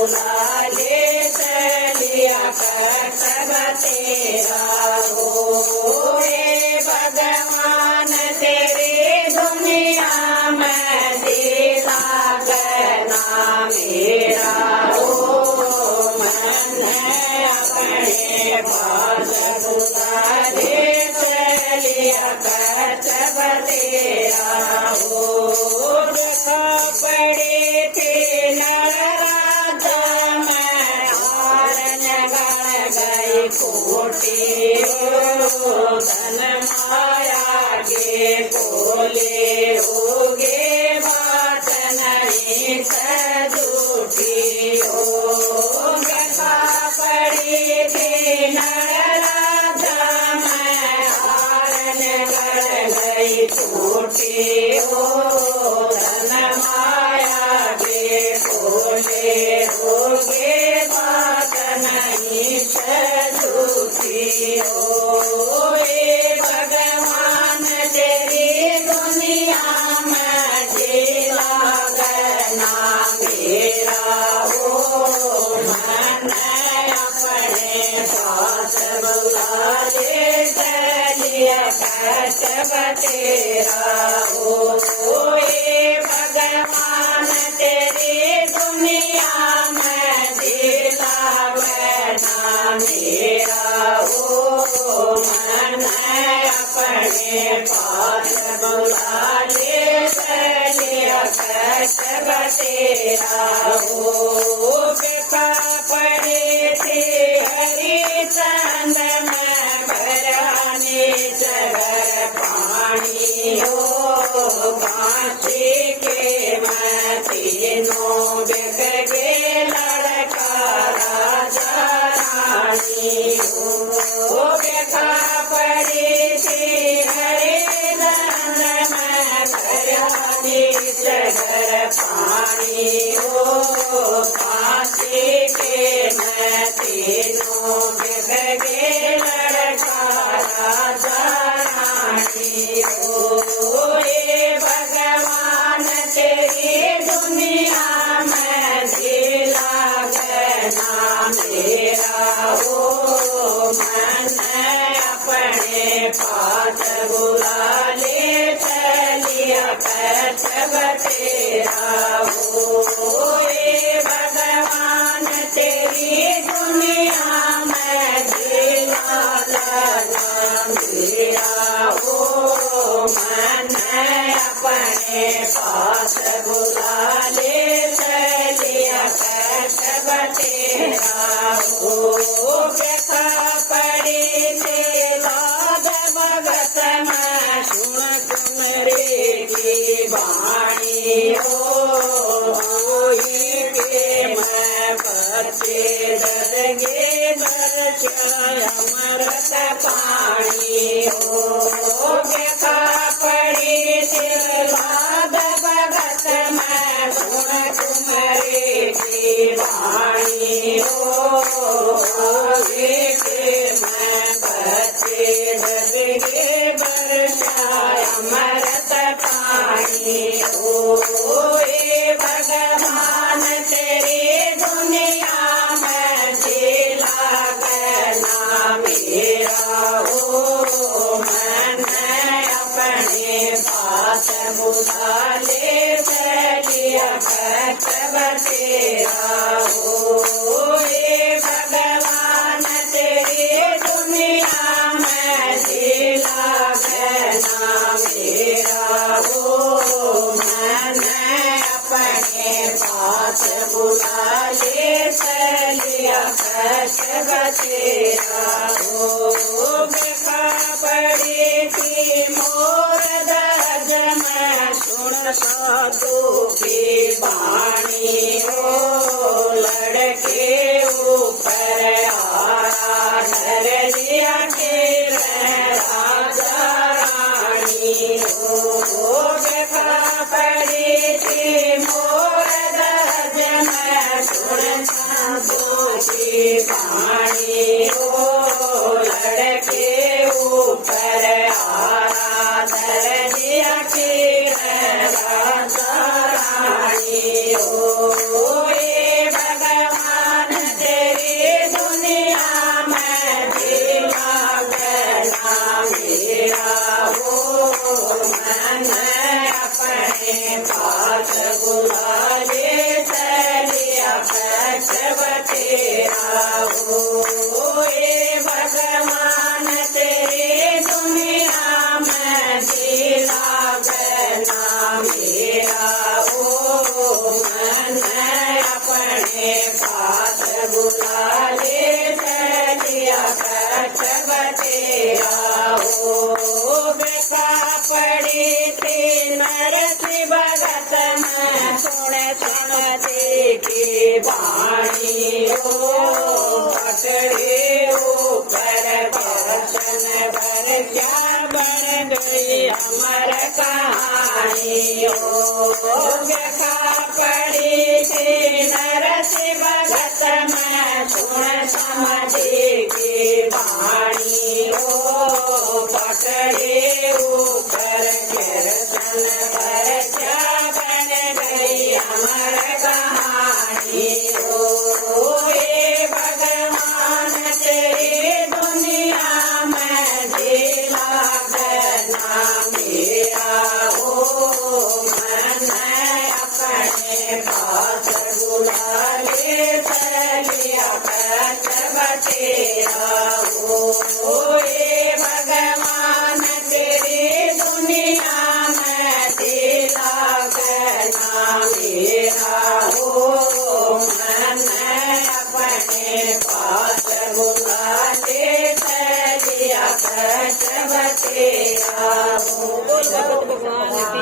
बुलाले चलिया कर्तव्य तेरा हो हे भगवान तेरी दुनिया में दिला गना मेरा हो मन अपने पास बुलाले चलिया कर्तव्य तेरा हो देखा पड़े थे नराजा में हारन गण गई कोटी धन माया के बोले होगे बात नहीं सजूठी हो देखा पड़ी थी नराजा में हारन गण गई कोटी हो धन माया के बोले होगे बात नहीं सजूठी हो हे भगवान तेरी दुनिया में जिला गना मेरा हो मन अपने पास बुलाले चलिया कर्तव्य तेरा हो हे भगवान तेरी दुनिया में दिला बना मेरा हो मन अपने पास बुलाले चलिया कर्तव्य तेरा हो देखा पड़े थे हरिचंद में भराने सगर पानी हो काशी के मैं तीनों बिक गे लड़का राजा रानी हो देखा पड़ी थी हरिचंद में भराने सगर पानी हो काशी के मैं तीनों बिक गे लड़का राजा रानी हो हे भगवान तेरी दुनिया में दिला गना मेरा हो मन अपने पास बुलाले चलिया कर्तव्य तेरा हो हे भगवान तेरी दुनिया में दिला गना मेरा हो मन अपने पास बुलाले चलिया कर्तव्य तेरा हो देखा पड़ी थे लाद भगत में सुन तुम्हारे की वाणी हो के मैं बच्चे डर गे अमृत पानी हो देखा पड़ी थी लाद भगत में सुन तुम्हारे की वाणी हो के मैं बच्चे डर गे अमृत पानी हो हे भगवान तेरी दुनिया में दिला गना मेरा हो मन अपने पास बुलाले चलिया कर्तव्य तेरा हो हे भगवान तेरी दुनिया में दिला गना मेरा हो मन अपने पास बुलाले चलिया कर्तव्य तेरा हो देखा पड़ी थी मोर दर्ज में सुन साधु की वाणी हो लड़के ऊपर आरा धर लिया के राजा रानी हो देखा पड़ी थी मोर दर्ज में सुन साधु की वाणी हो लड़के ऊपर आरा धर लिया के राजा रानी हो हे भगवान लखा पड़ी थी नरसिंह भगत में सुन समझी की वाणी ओ पकड़े ऊपर कीर्तन वर्षा बन गई अमर कहानी ओ हे भगवान तेरी दुनिया में जिला गना मेरा ओ मन अपने पास बुला ले चलिया बतेरा ओ हे भगवान तेरी दुनिया में दिला गना मेरा ओ मन अपने पास बुला ले चलिया बतेरा भगवान की